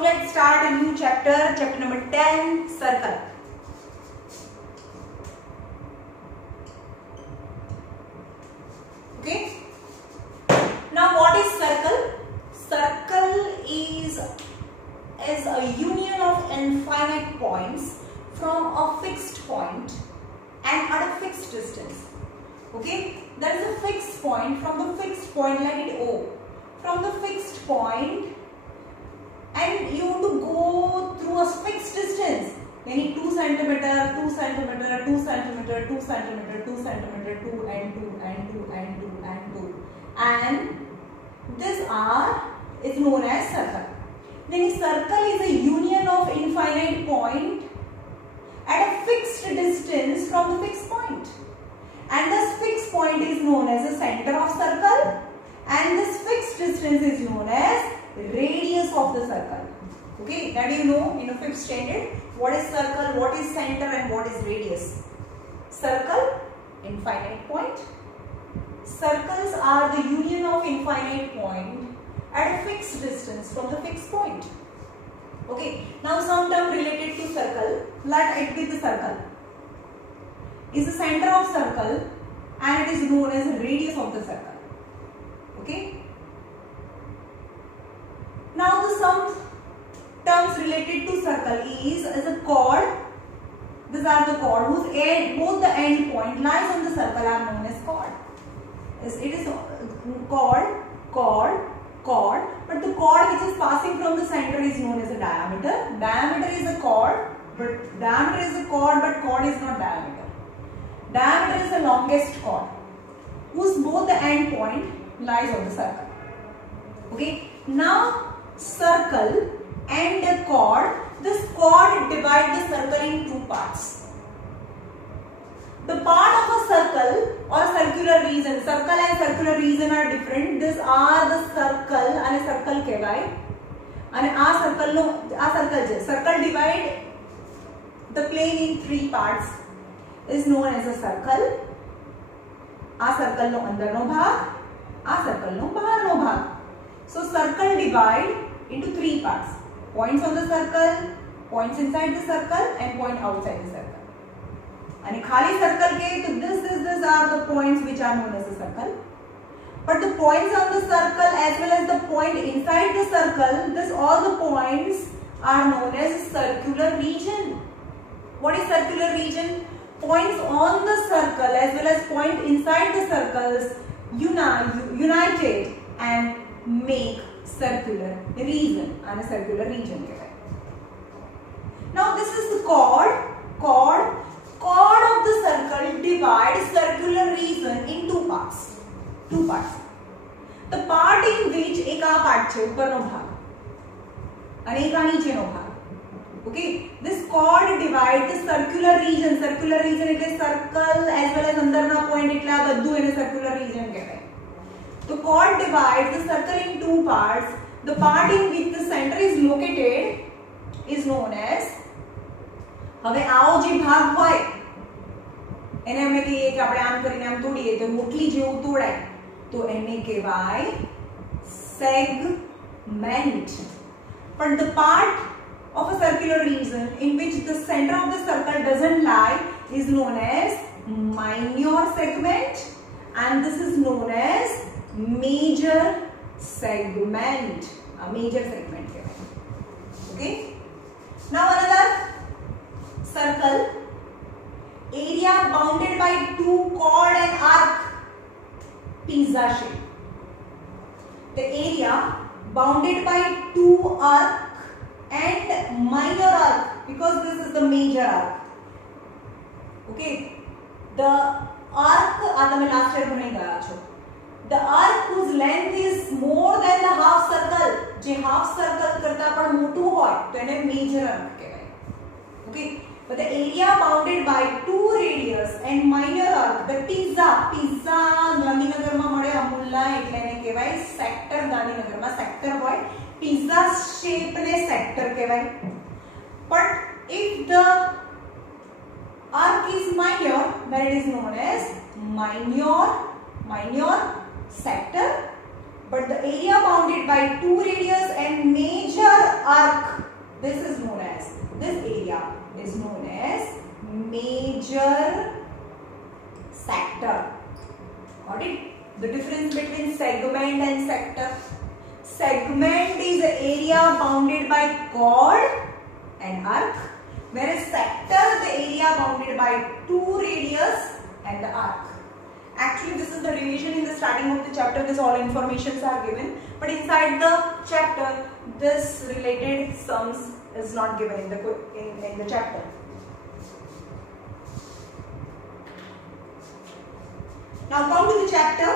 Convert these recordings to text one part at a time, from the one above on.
So let's start a new chapter, chapter number 10, circle. Okay. Now what is circle? Circle is a union of infinite points from a fixed point and at a fixed distance. Okay. There is a fixed point. From the fixed point, let it O. From the fixed point, and you want to go through a fixed distance. Any 2 centimeter, 2 centimeter, 2 centimeter, 2 centimeter, 2 centimeter, 2 and 2 and 2 and 2 and 2. And this R is known as circle. Then a circle is a union of infinite point at a fixed distance from the fixed point. And this fixed point is known as the center of circle, and this fixed distance is known as radius of the circle. Okay, that you know in a fifth standard. What is circle, what is center, and what is radius? Circle, infinite point. Circles are the union of infinite point at a fixed distance from the fixed point. Okay, now some term related to circle. Let it be the circle. Is the center of circle and it is known as the radius of the circle. Okay. Now the some terms related to circle is as a chord. These are the chord whose both the end point lies on the circle are known as chord. It is chord, but the chord which is passing from the center is known as a diameter. Diameter is a chord, but chord is not diameter. Diameter is the longest chord whose both the end point lies on the circle. Okay. Now circle and the chord. This chord divides the circle in two parts. The part of a circle or circular region. Circle and circular region are different. These are the circle and a circle kevai. And circle divide the plane in three parts. Is known as a circle. A circle no andar no bhag, a circle no bahar no bhag. So circle divide into three parts. Points on the circle, points inside the circle, and point outside the circle. And khali circle ke to this are the points which are known as a circle. But the points on the circle as well as the point inside the circle, all the points are known as circular region. What is circular region? Points on the circle as well as point inside the circles united and make circular region and a circular region. Now this is the chord of the circle divides circular region in two parts. The part in which एक part है ऊपर no भाग और एक नीचे no भाग. Okay, this chord divides the circular region. Circular region એટલે circle as well as અંદરના point એટલે આ બધું એને circular region કહેવાય. The chord divides the circle in two parts. The part in which the center is located is known as. હવે આવો જે ભાગ હોય એને અમે કહીએ કે આપણે આમ કરીને આમ તોડીએ તો રોટલી જેવું તોડાય તો એને કહેવાય segment. But the part of a circular region in which the center of the circle doesn't lie is known as minor segment, and this is known as major segment. A major segment. Okay. Now another circle, area bounded by two chord and arc, pizza shape. The area bounded by two arc and minor arc, because this is the major arc. Okay, the arc last year bhani gaya cho. The arc whose length is more than the half circle, je half circle karta પણ મોટું હોય તો એને major arc કહેવાય. Okay, but the area bounded by two radius and minor arc, the pizza ગાંધીનગરમાં મળે અમૂલના એટલે એને કહેવાય sector. ગાંધીનગરમાં sector હોય. Pizza shape ne sector kehvay. But if the arc is minor, then it is known as minor sector. but the area bounded by 2 radius and major arc, this is known as, this area is known as major sector. Got it? The difference between segment and sector. Segment is the area bounded by chord and arc, whereas sector the area bounded by 2 radius and the arc. Actually, this is the revision in the starting of the chapter. This all informations are given, but inside the chapter, this related sums is not given in the chapter. Now come to the chapter.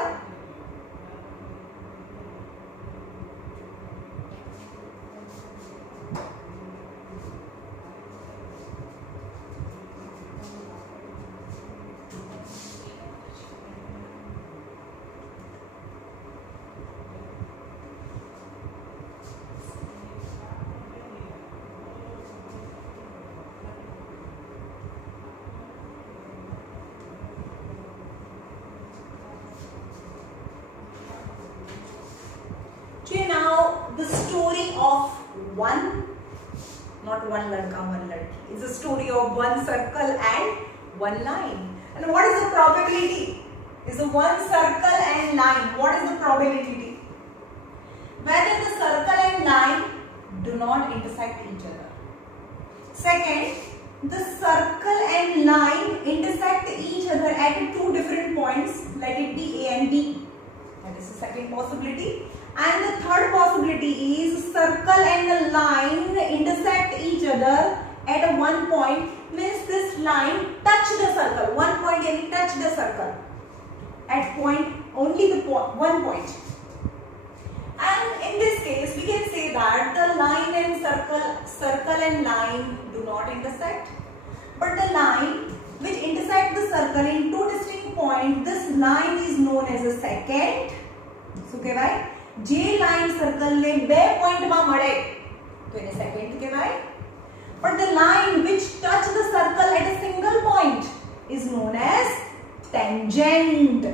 Now the story of one ladki. It's a story of one circle and one line. And what is the probability? Is the one circle and line. What is the probability? Whether the circle and line do not intersect each other. Second, the circle and line intersect each other at 2 different points, let it be A and B. That is the second possibility. And the third possibility is circle and the line intersect each other at 1 point, means this line touch the circle. 1 point and touch the circle at point, only the 1 point. And in this case, we can say that the line and circle and line do not intersect. But the line which intersect the circle in 2 distinct points, this line is known as a secant. So, kehvaય જે line circle ને 2 point માં મળે તો એને second કહેવાય. But the line which touch the circle at a single point is known as tangent.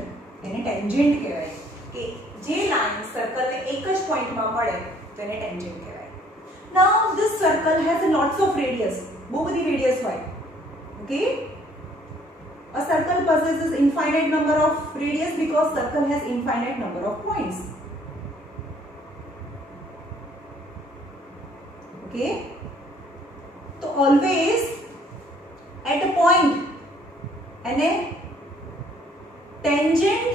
એને tangent કહેવાય. કે જે લાઈન સર્કલ ને એક જ પોઈન્ટ માં મળે તો એને tangent કહેવાય. Now this circle has lots of radius. બહુ બધી radius હોય. Okay? A circle possesses infinite number of radius because circle has infinite number of points. Okay, so always at a point and a tangent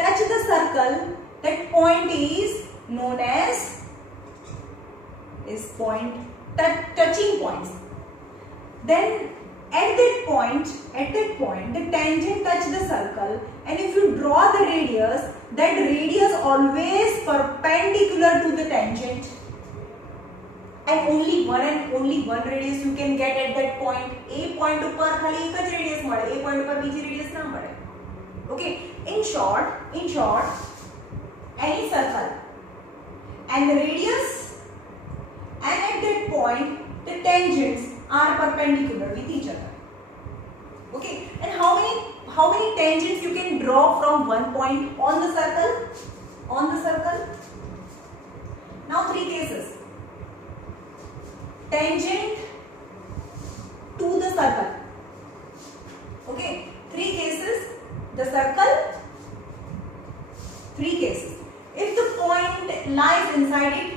touch the circle, that point is known as touching points. Then at that point the tangent touch the circle, and if you draw the radius, that radius always perpendicular to the tangent. And only one radius you can get at that point. A point ઉપર ખાલી એક જ radius મળે. A point ઉપર બીજી radius ના મળે. Okay. In short, any circle and the radius and at that point the tangents are perpendicular with each other. Okay. And how many tangents you can draw from one point on the circle? Now 3 cases. Tangent to the circle. Okay, 3 cases. The circle, 3 cases. If the point lies inside it,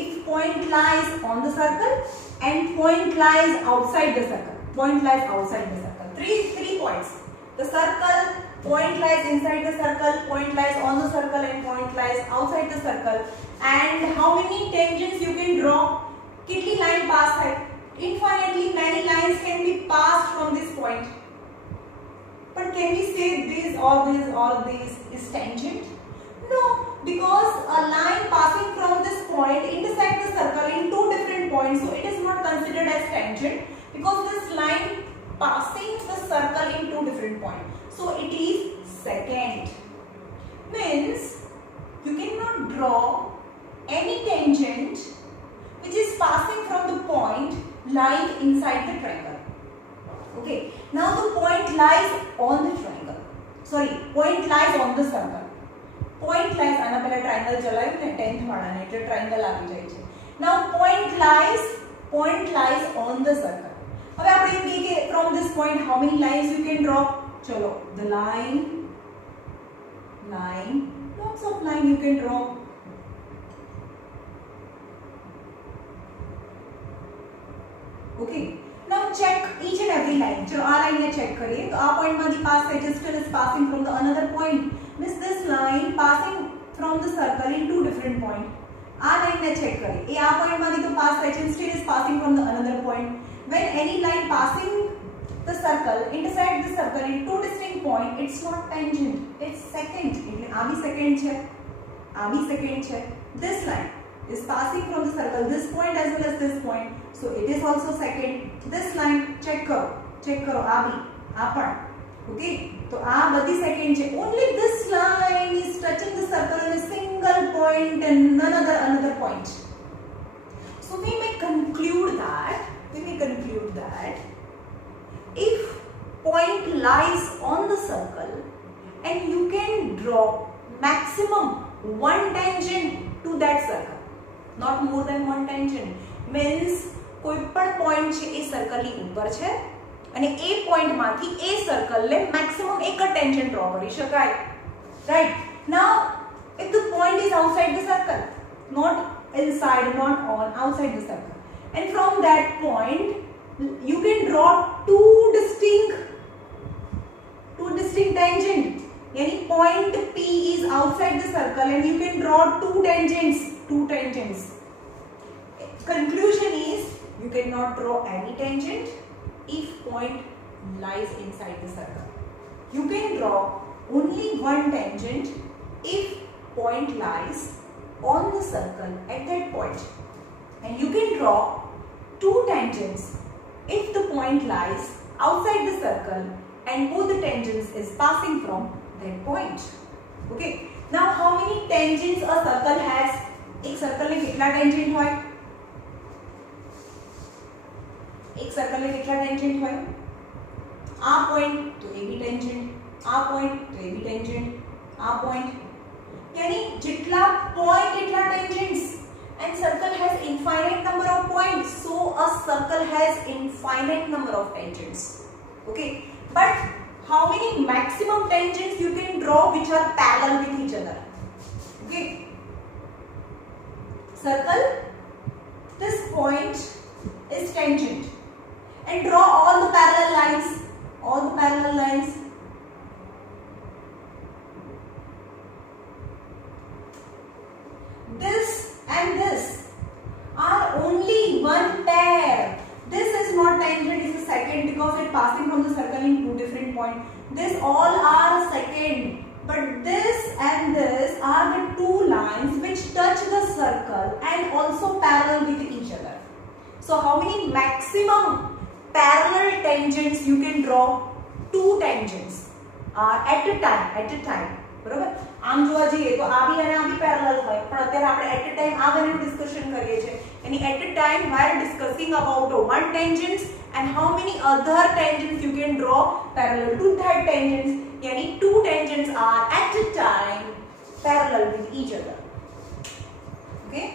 if point lies on the circle, and point lies outside the circle. Point lies outside the circle. Three points. The circle, point lies inside the circle, point lies on the circle, and point lies outside the circle. And how many tangents you can draw? કેટલી line pass થાય? Infinitely many lines can be passed from this point. But can we say all these is tangent? No, because a line passing from this point intersects the circle in 2 different points, so it is not considered as tangent because this line passing the circle in 2 different points. So it is secant. Means you cannot draw any tangent which is passing from the point lying inside the triangle. Okay, now the point lies on the triangle. Sorry, point lies on the circle. point lies આના પહેલા triangle ચલાવ્યું ને 10th વાળાને એટલે triangle આવી જાય છે. Now point lies on the circle. હવે આપણે એમ કહીએ કે from this point how many lines you can draw? ચલો the line lots of line you can draw. Okay, now check each and every line. So આ line ને check કરીએ તો આ point માંથી pass થાય છે, still is passing from the another point. Means this line passing from the circle in two different point. આ line ને check કરીએ એ આ point માંથી તો pass થાય છે, still is passing from the another point. When any line passing the circle intersect the circle in two distinct point, it's not tangent, it's secant. એટલે આ બી secant છે, આ બી secant છે. This line is passing from the circle this point as well as this point, so it is also secant. This line check करो आ भी आ पण. Okay, तो आ बधी secant છે. Only this line is touching the circle in a single point and none another point. So we may conclude that if point lies on the circle and you can draw maximum one tangent to that circle, not more than one tangent, means કોઈ પણ point છે એ circle ની ઉપર છે અને એ point માંથી એ circle ને maximum એક જ tangent draw કરી શકાય. Right, now if the point is outside the circle, not inside, not on, outside the circle, and from that point you can draw two distinct tangent. Yani point P is outside the circle and you can draw two tangents. Conclusion is you cannot draw any tangent if point lies inside the circle. You can draw only one tangent if point lies on the circle at that point, and you can draw two tangents if the point lies outside the circle and both the tangents is passing from that point. Okay, now how many tangents a circle has? एक circle में कितना tangent होय? एक circle में कितना tangent होय? आ point तो ये भी tangent, आ point तो ये भी tangent, आ point यानी जितना point इतना tangents. And circle has infinite number of points, so a circle has infinite number of tangents. Okay, but how many maximum tangents you can draw which are parallel with each other? Okay, circle, this point is tangent, and draw all the parallel lines. This and this are only one pair. This is not tangent, it is secant because it passing from the circle in two different points. This all are secant, but this and this are the two lines which touch the circle and also parallel with each other. So how many maximum parallel tangents you can draw? Two tangents at a time. બરોબર, આમ જોવા જઈએ તો આ બી અને આ બી parallel હોય, પણ અત્યારે આપણે એટ અ ટાઈમ આ બંનેનું ડિસ્કશન કરીએ છીએ. Any at a time while discussing about one tangents and how many other tangents you can draw parallel to that tangents, यानी two tangents are at a time parallel with each other. Okay,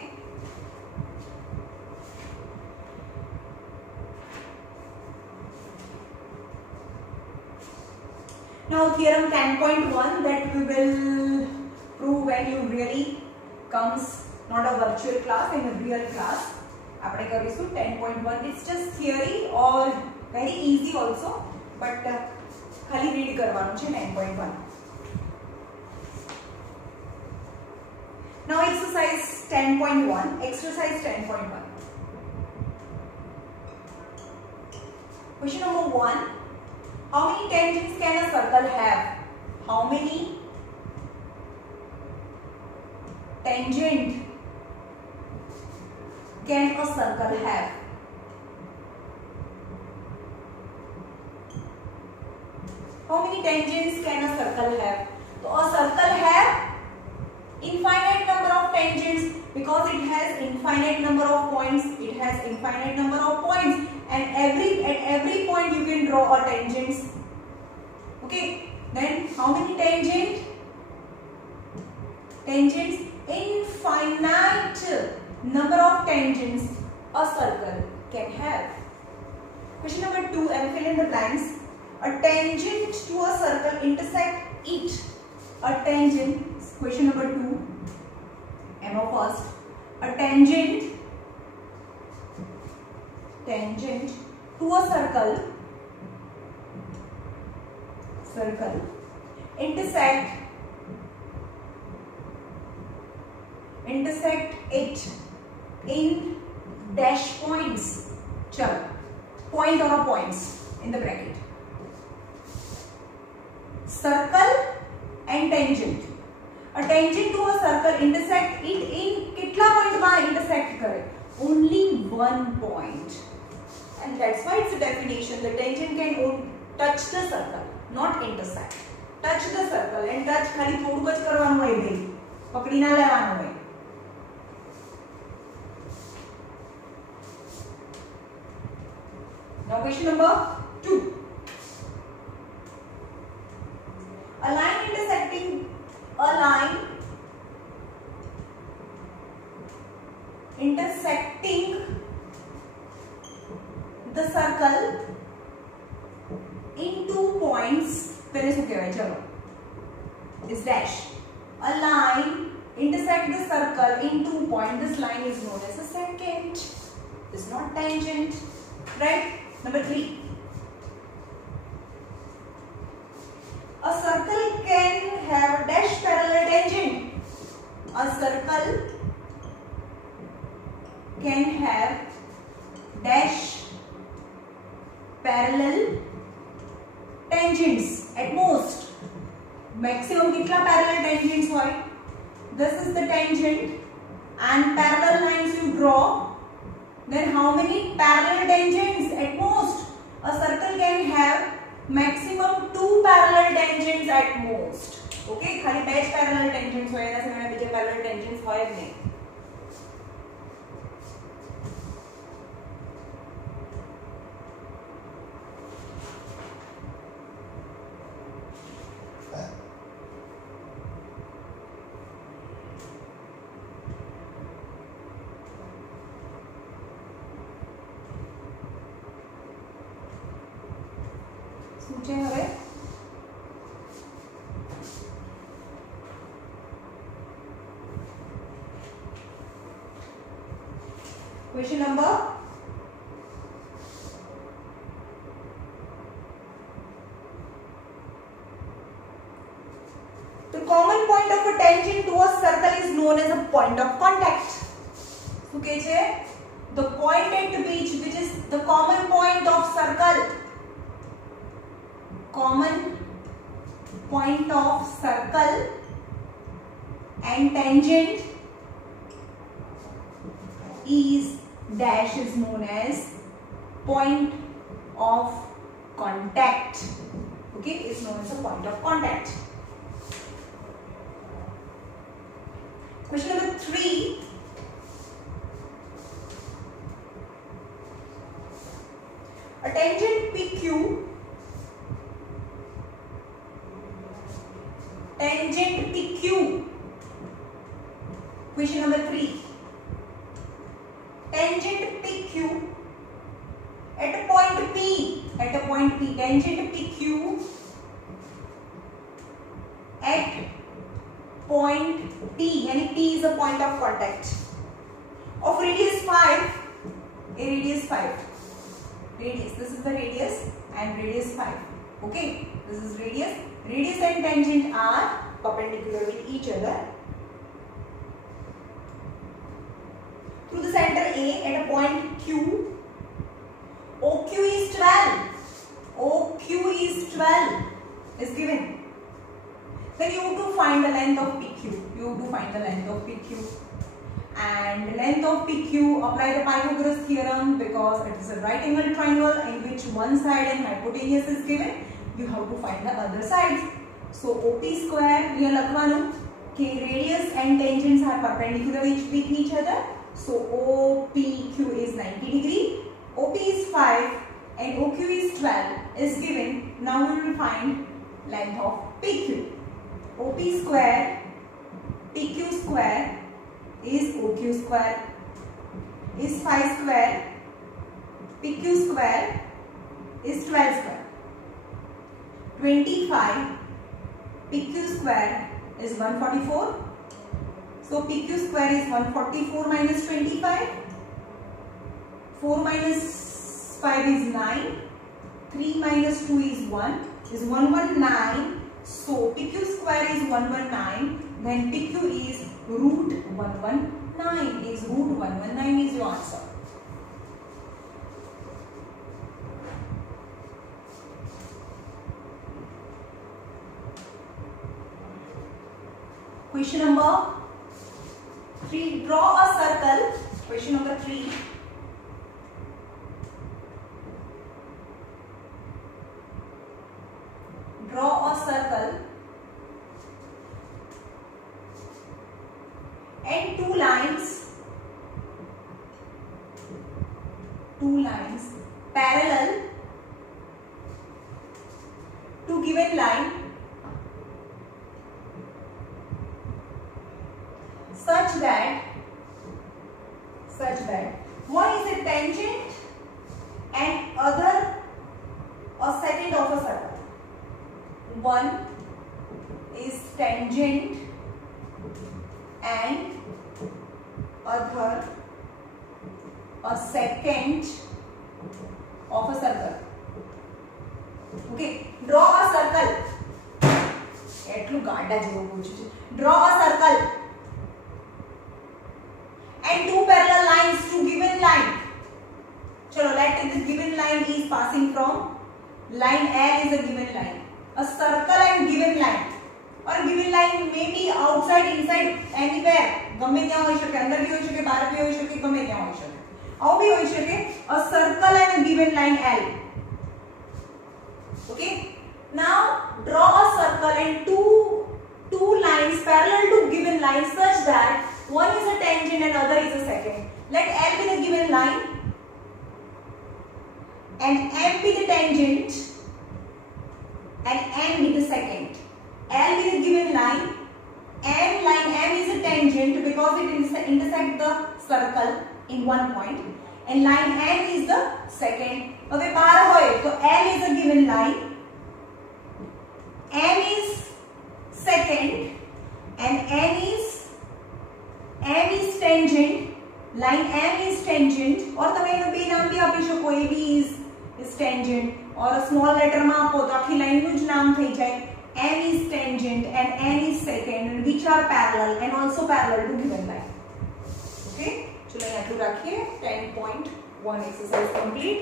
now theorem 10.1 that we will prove when you really comes not a virtual class, in a real class. આપણે કરીશું 10.1. It's just theory or very easy also, but ખાલી read કરવાનું છે 10.1. Now exercise 10.1. Exercise 10.1. Question number 1. How many tangents can a circle have? How many tangent can a circle have? How many tangents can a circle have? So a circle have infinite number of tangents because it has infinite number of points. It has infinite number of points, and at every point you can draw a tangents. Okay, then how many tangent? tangents a circle can have? Question number 2, and fill in the blanks. A tangent to a circle intersect it. A tangent, question number 2, Emma first. A tangent to a circle intersect it in dash points. Chalo, point or points in the bracket. Circle and tangent. A tangent to a circle intersect it in kitla point ma intersect kare? Only one point. And that's why it's a definition. The tangent can touch the circle, not intersect. Touch the circle and touch ખાલી થોડું જ કરવાનું હોય ભાઈ, પકડી ના લેવાનું હોય. Now question number 2. A line intersecting the circle in 2 points. पहले શું કહેવાય? ચલો, is dash. A line intersect the circle in 2 points. This line is known as a secant. It's not tangent, right? Number 3. A circle can have a dash parallel tangent. A circle can have dash parallel tangents at most. Maximum kitla parallel tangents hoy? This is the tangent and parallel lines you draw. Then how many parallel tangents at most? A circle can have maximum 2 parallel tangents at most. Okay, खाली 2 parallel tangents होय, एना से बीजे parallel tangents होय नहीं. सूचे हवे question number 'The common point of a tangent to a circle is known as a point of contact. શું કહે છે? The point at which is the common point of circle. Common point of circle and tangent is dash is known as point of contact. Okay, it's known as a point of contact. Question number 3. A tangent PQ question number 3. Tangent PQ at a point P, tangent PQ at point P, yani P is a point of contact of radius 5, a radius 5, this is the radius and radius 5. Okay, this is radius and tangent are perpendicular with each other. Through the center A at a point Q, OQ is 12. OQ is 12 is given. Then you have to find the length of PQ. And the length of PQ, apply the Pythagoras theorem because it is a right angle triangle in which one side and hypotenuse is given. You have to find the other sides. So OP square here lakhwanu ke radius and tangents are perpendicular with each other. So OPQ is 90 degree, OP is 5 and OQ is 12 is given. Now we will find length of PQ. OP square PQ square is OQ square. is 5 square, PQ square is 12 square. 25 PQ square is 144. So PQ square is 144 minus 25. 4 minus 5 is 9. 3 minus 2 is 1. Is 119. So PQ square is 119. Then PQ is root 119. Is root 119 is your answer. Question number 3. Draw a circle. Question number 3. Draw a circle and two lines parallel to given line such that one is a tangent and other a secant of a circle. One is tangent and other a secant of a circle. Okay, draw a circle. એટલું ગાંડા જેવું પૂછ્યું છે. Draw a circle and two parallel lines to given line. Chalo, let this given line is passing from line L is a given line. A circle and given line. और given line may be outside, inside, anywhere. गमे ત્યાં હોઈ શકે, અંદર भी હોઈ શકે, બહાર भी હોઈ શકે, ગમે ત્યાં હોઈ શકે. આવું भी હોઈ શકે. A circle and a given line L. Okay. Now draw a circle and two lines parallel to given line such that one is a tangent and other is a secant. Let L be the given line and M be the tangent and N be the secant. L be the given line M is a tangent because it intersects the circle in one point, and line N is the secant. હવે બાર હોય તો L is a given line, M is secant and M is tangent. Line M is tangent और તમે એનો બે નામ भी આપી શકો. AB is tangent और small letter માં આપો તો આખી લાઈન નું જ નામ થઈ જાય. M is tangent and N is secant which are parallel and also parallel to given line. Okay, चलो यहाँ पे रखिए. 10.1 exercise complete.